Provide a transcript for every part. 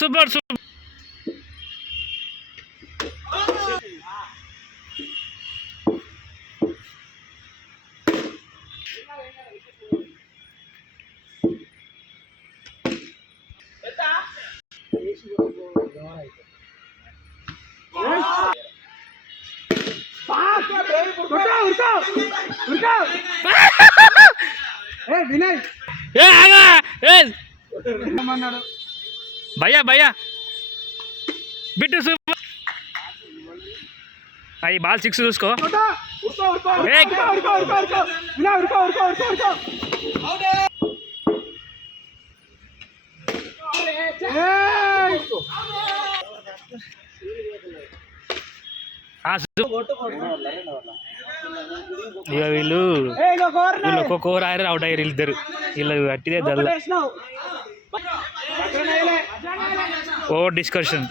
Super super. భయ్యా భయ్యా bit super. అవి బాల్ 6 చూసుకో. ఇక వీళ్ళు ఒక్కొక్క ఓవర్ ఆడారు, అవుట్ అయ్యారు వీళ్ళిద్దరు. వీళ్ళు అట్టిదే దల్ల. ఓవర్ డిస్కషన్,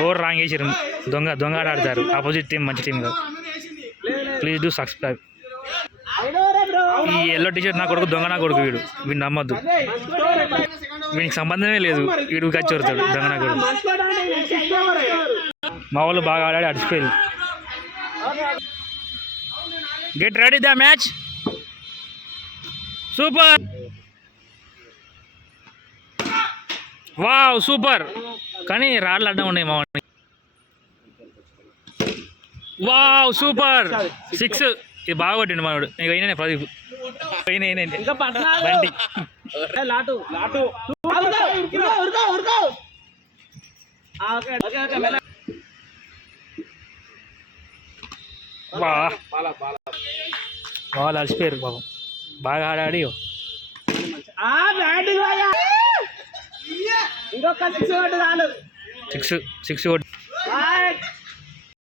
ఓవర్ రాంగ్ వేసారు. దొంగ దొంగ ఆడతారు ఆపోజిట్ టీం, మంచి టీం కాదు. Please do subscribe. ఈ ఎల్లో టీషర్ట్ నా కొడుకు దొంగ, నా కొడుకు వీడు. వీడిని నమ్మద్దు, వీనికి సంబంధమే లేదు. వీడు వచ్చి వరుతాడు దొంగ నా కొడుకు. మా వాళ్ళు బాగా ఆడాడి అడిచిపోయారు. Get ready the match. Super, wow super. కానీ రాళ్ళు అడ్డం ఉన్నాయి మా వాడిని. Wow super 6. ఇది బాగా కొట్టిండు మనోడు. ఇక అయినా ప్రదీప్ బండి. వాళ్ళు అలసిపోయారు పాపం, బాగా ఆడాడి. సిక్స్ కొట్టి